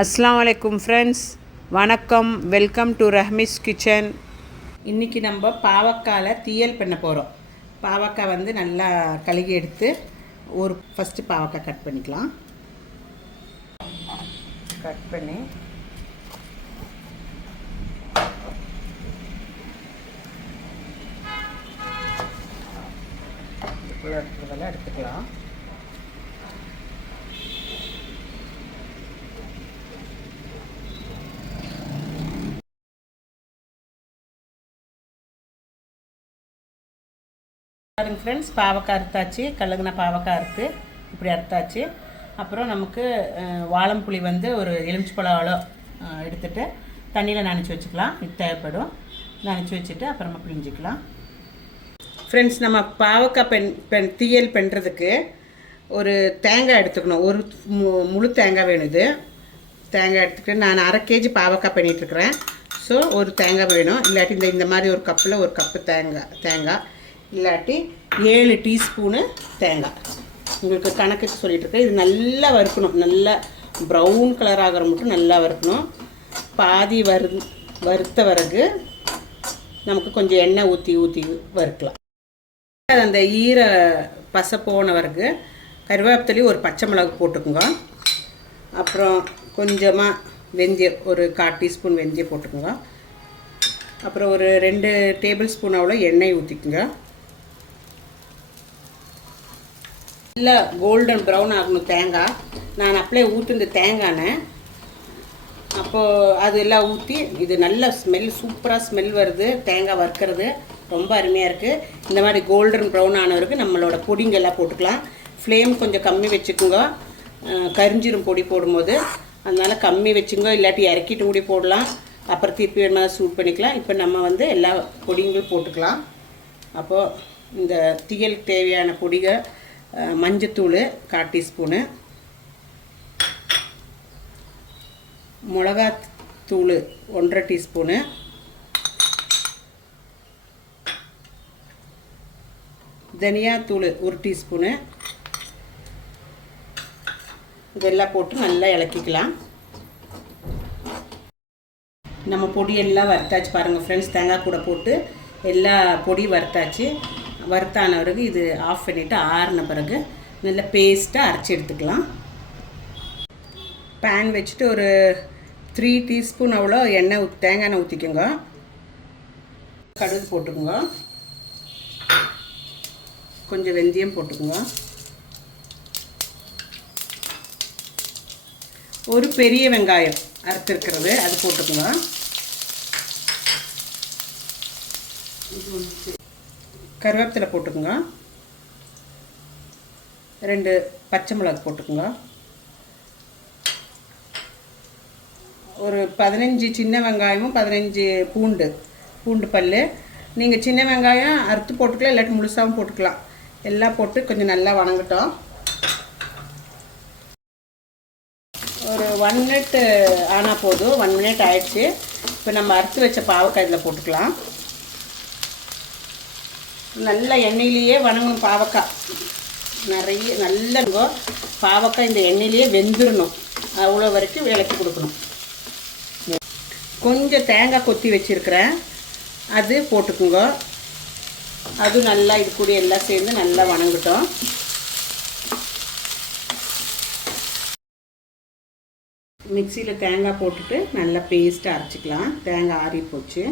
அஸ்ஸலாமு அலைக்கும் ஃப்ரெண்ட்ஸ், வணக்கம். Welcome to Rahmi's kitchen. இன்றைக்கி நம்ம பாவக்காயில் தீயல் பண்ண போகிறோம். பாவக்காய் வந்து நல்லா கழுகி எடுத்து ஃபஸ்ட்டு பாவக்காய் கட் பண்ணிக்கலாம். கட் பண்ணி இருக்கிறதெல்லாம் எடுத்துக்கலாம். பாருங்க ஃப்ரெண்ட்ஸ், பாவக்காய் அறுத்தாச்சு. கழுகுன பாவக்காய் அறுத்து இப்படி அறுத்தாச்சு. அப்புறம் நமக்கு வாழம்புளி வந்து ஒரு எலுமிச்சப்பழம் அளவு எடுத்துகிட்டு தண்ணியில் நனைச்சி வச்சுக்கலாம். இது தேவைப்படும். நனைச்சி வச்சுட்டு அப்புறமா பிழிஞ்சிக்கலாம். ஃப்ரெண்ட்ஸ், நம்ம பாவக்காய் தீயல் பண்ணுறதுக்கு ஒரு தேங்காய் எடுத்துக்கணும். ஒரு முழு தேங்காய் வேணும். இது தேங்காய் எடுத்துக்கிட்டு நான் 1/2 கேஜி பாவக்காய் பண்ணிகிட்ருக்குறேன். ஸோ ஒரு தேங்காய் வேணும். இல்லாட்டி இந்த மாதிரி ஒரு கப்பில் ஒரு கப்பு தேங்காய் இல்லாட்டி 7 டீஸ்பூனு தேங்காய். உங்களுக்கு கணக்குக்கு சொல்லிகிட்ருக்கேன். இது நல்லா வறுக்கணும். நல்லா ப்ரௌன் கலர் ஆகிற மட்டும் நல்லா வறுக்கணும். பாதி வறுத்த பிறகு நமக்கு கொஞ்சம் எண்ணெய் ஊற்றி வறுக்கலாம். அந்த ஈர பசை போன பிறகு கருவேப்பிலையும் ஒரு பச்சை மிளகு போட்டுக்குங்க. அப்புறம் கொஞ்சமாக வெந்தயம், ஒரு 1/4 டீஸ்பூன் வெந்தயம் போட்டுக்குங்க. அப்புறம் ஒரு 2 டேபிள் ஸ்பூன் அவ்வளோ எண்ணெய் ஊற்றிக்குங்க. நல்லா கோல்டன் ப்ரௌன் ஆகணும் தேங்காய். நான் அப்படியே ஊற்றுந்த தேங்காய் அப்போது அது எல்லாம் ஊற்றி இது நல்ல ஸ்மெல், சூப்பராக ஸ்மெல் வருது. தேங்காய் வறுக்கிறது ரொம்ப அருமையாக இருக்குது. இந்த மாதிரி கோல்டன் ப்ரௌன் ஆனவருக்கு நம்மளோட பொடிங்கெல்லாம் போட்டுக்கலாம். ஃப்ளேம் கொஞ்சம் கம்மி வச்சுக்கோங்க, கரிஞ்சிரும் பொடி போடும்போது. அதனால் கம்மி வச்சுங்க. இல்லாட்டி இறக்கிட்டு கூடி போடலாம். அப்புறம் திருப்பி வேணுமா சூட் பண்ணிக்கலாம். இப்போ நம்ம வந்து எல்லா பொடிங்களும் போட்டுக்கலாம். அப்போது இந்த தீயலுக்கு தேவையான பொடிகள் மஞ்சத்தூள் 1/4 டீஸ்பூனு, மிளகாத்தூள் 1/2 டீஸ்பூனு, தனியாத்தூள் 1 டீஸ்பூனு, இதெல்லாம் போட்டு நல்லா இளக்கிக்கலாம். நம்ம பொடியெல்லாம் வறுத்தாச்சு பாருங்கள் ஃப்ரெண்ட்ஸ். தேங்காய் கூட போட்டு எல்லா பொடியும் வறுத்தாச்சு. வறுத்தான பிறகு இது ஆஃப் பண்ணிவிட்டு ஆறின பிறகு நல்லா பேஸ்ட்டாக அரைச்சி எடுத்துக்கலாம். பேன் வச்சுட்டு ஒரு 3 டீஸ்பூன் அவ்வளோ தேங்காய் எண்ணெய் ஊற்றிக்கோங்க. கடுகு போட்டுக்கோங்க. கொஞ்சம் வெந்தயம் போட்டுக்கோங்க. ஒரு பெரிய வெங்காயம் அறுத்துருக்கிறது அது போட்டுக்கோங்க. கருவேப்பிலை போட்டுக்கோங்க. 2 பச்சை மிளகு போட்டுக்கோங்க. ஒரு 15 சின்ன வெங்காயமும் 15 பூண்டு பல். நீங்கள் சின்ன வெங்காயம் அறுத்து போட்டுக்கலாம், இல்லாட்டி முழுசாகவும் போட்டுக்கலாம். எல்லாம் போட்டு கொஞ்சம் நல்லா வணங்கட்டும். ஒரு 1 மினிட் ஆனால் போதும். 1 மினிட் ஆயிடுச்சு. இப்போ நம்ம அறுத்து வச்ச பாவக்காய் இதில் போட்டுக்கலாம். நல்ல எண்ணெயிலேயே வணங்கணும் பாவக்காய். நிறைய நல்ல பாவக்காய் இந்த எண்ணெயிலேயே வெந்துடணும். அவ்வளோ வரைக்கும் விளக்கி கொடுக்கணும். கொஞ்சம் தேங்காய் கொத்தி வச்சுருக்கிறேன், அது போட்டுக்குங்க. அதுவும் நல்லா இது கூட எல்லாம் சேர்ந்து நல்லா வணங்கட்டும். மிக்சியில் தேங்காய் போட்டுட்டு நல்லா பேஸ்ட்டாக அரைச்சிக்கலாம். தேங்காய் ஆறி போச்சு.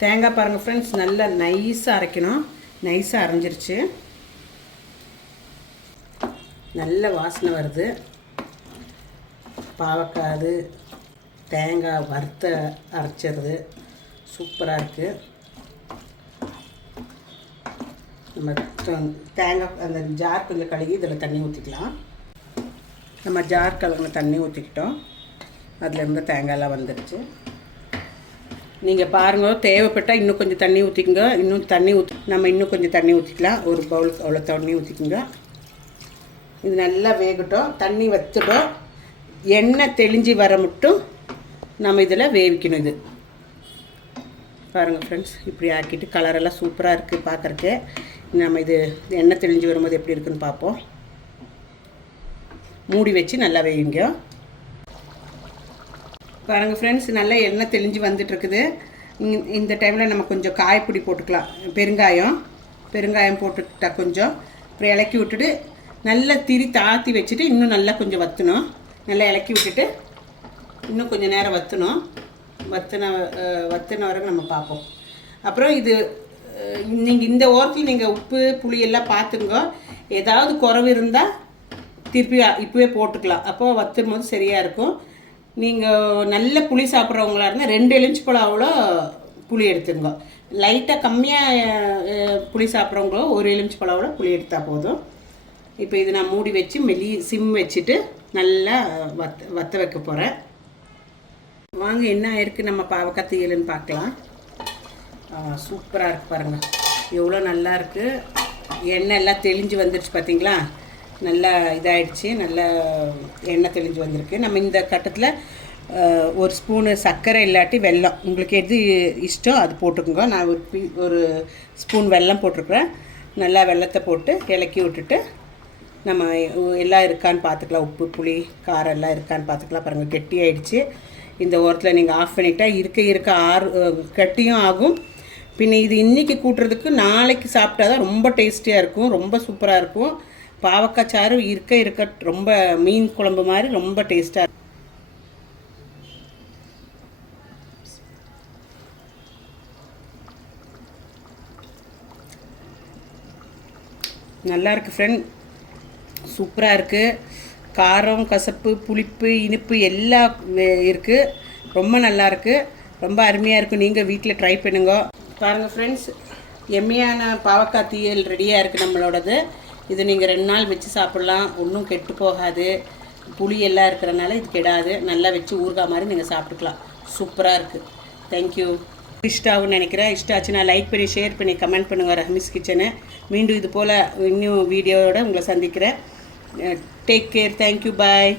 தேங்காய் பாருங்கள் ஃப்ரெண்ட்ஸ், நல்லா நைஸாக அரைக்கணும். நைஸாக அரைஞ்சிருச்சு. நல்ல வாசனை வருது. பாவக்காய் அது தேங்காய் வறுத்த அரைச்சிடுறது சூப்பராக இருக்குது. நம்ம தேங்காய் அந்த ஜார் கொஞ்சம் கழுகி இதில் தண்ணி ஊற்றிக்கலாம். நம்ம ஜார் கழுகுன தண்ணி ஊற்றிக்கிட்டோம். அதுலேருந்து தேங்காயெல்லாம் வந்துடுச்சு. நீங்கள் பாருங்கள், தேவைப்பட்டால் இன்னும் கொஞ்சம் தண்ணி ஊற்றிக்குங்க. நம்ம இன்னும் கொஞ்சம் தண்ணி ஊற்றிக்கலாம். ஒரு பவுல் அவ்வளோ தண்ணி ஊற்றிக்குங்க. இது நல்லா வேகட்டும். தண்ணி வத்துடும். எண்ணெய் தெளிஞ்சு வர மட்டும் நம்ம இதில் வேவிக்கணும். இது பாருங்கள் ஃப்ரெண்ட்ஸ், இப்படி ஆக்கிட்டு கலரெல்லாம் சூப்பராக இருக்குது பார்க்குறக்கு. நம்ம இது எண்ணெய் தெளிஞ்சு வரும்போது எப்படி இருக்குதுன்னு பார்ப்போம். மூடி வச்சு நல்லா வைங்க. பாருங்கள் ஃப்ரெண்ட்ஸ், நல்லா எண்ணெய் தெளிஞ்சு வந்துட்டுருக்குது. இந்த டைமில் நம்ம கொஞ்சம் காயப்பொடி போட்டுக்கலாம். பெருங்காயம் போட்டுக்கிட்டா கொஞ்சம் அப்புறம் இலக்கி விட்டுட்டு நல்லா தாத்தி வச்சுட்டு இன்னும் நல்லா கொஞ்சம் வற்றணும். நல்லா இலக்கி விட்டுட்டு இன்னும் கொஞ்சம் நேரம் வற்றணும். வற்றின வரைக்கும் நம்ம பார்ப்போம். அப்புறம் இது நீங்கள் இந்த ஓரத்தில் நீங்கள் உப்பு புளி எல்லாம் பார்த்துங்க. ஏதாவது குறைவு இருந்தால் திருப்பி இப்போவே போட்டுக்கலாம். அப்போ வற்றும் போது சரியாக இருக்கும். நீங்கள் நல்ல புளி சாப்பிட்றவங்களா இருந்தால் 2 எலுமிச்சம்பழம் அவ்வளோ புளி எடுத்துங்க. லைட்டாக கம்மியாக புளி சாப்பிட்றவங்களோ 1 எலுமிச்சம்பழம் அவ்வளோ புளி எடுத்தால் போதும். இப்போ இது நான் மூடி வச்சு சிம் வச்சுட்டு நல்லா வற்ற வைக்க போகிறேன். வாங்க என்ன ஆயிருக்கு நம்ம பாவக்காய் தீயலுன்னு பார்க்கலாம். சூப்பராக இருக்குது பாருங்கள், எவ்வளோ நல்லா இருக்குது. எண்ணெய் எல்லாம் தெளிஞ்சு வந்துடுச்சு பார்த்தீங்களா? நல்லா இதாகிடுச்சு, நல்லா எண்ணெய் தெளிஞ்சு வந்திருக்கு. நம்ம இந்த கட்டத்தில் 1 ஸ்பூனு சர்க்கரை இல்லாட்டி வெல்லம், உங்களுக்கு எது இஷ்டம் அது போட்டுக்கோங்க. நான் ஒரு ஸ்பூன் வெல்லம் போட்டிருக்குறேன். நல்லா வெல்லத்தை போட்டு இலக்கி விட்டுட்டு நம்ம எல்லாம் இருக்கான்னு பார்த்துக்கலாம். உப்பு புளி காரம் எல்லாம் இருக்கான்னு பார்த்துக்கலாம். பாருங்கள் கெட்டி ஆகிடுச்சு. இந்த ஓரத்தில் நீங்கள் ஆஃப் பண்ணிட்டால் இருக்க கட்டியும் ஆகும். பின்ன இது இன்றைக்கி கூட்டுறதுக்கு நாளைக்கு சாப்பிட்டா தான் ரொம்ப டேஸ்டியாக இருக்கும், ரொம்ப சூப்பராக இருக்கும். பாவக்காய் சாறு இருக்க ரொம்ப மீன் குழம்பு மாதிரி ரொம்ப டேஸ்ட்டாக இருக்கும். நல்லா இருக்குது ஃப்ரெண்ட், சூப்பராக இருக்குது. காரம் கசப்பு புளிப்பு இனிப்பு எல்லாம் இருக்குது. ரொம்ப நல்லாயிருக்கு, ரொம்ப அருமையாக இருக்கும். நீங்கள் வீட்டில் ட்ரை பண்ணுங்க. பாருங்கள் ஃப்ரெண்ட்ஸ், எம்மையான பாவக்காய் தீயல் ரெடியாக இருக்குது நம்மளோடது. இது நீங்கள் 2 நாள் வச்சு சாப்பிட்லாம், ஒன்றும் கெட்டு போகாது. புளி எல்லாம் இருக்கிறனால இது கெடாது. நல்லா வச்சு ஊறுகாய் மாதிரி நீங்கள் சாப்பிட்டுக்கலாம். சூப்பராக இருக்குது. தேங்க்யூ. இஷ்டாகுன்னு நினைக்கிறேன். இஷ்டாச்சுன்னா லைக் பண்ணி ஷேர் பண்ணி கமெண்ட் பண்ணுங்கள். ரஹ்மீஸ் கிச்சனை மீண்டும் இது போல் இன்னும் வீடியோவோட உங்களை சந்திக்கிறேன். Take care. தேங்க்யூ. பாய்.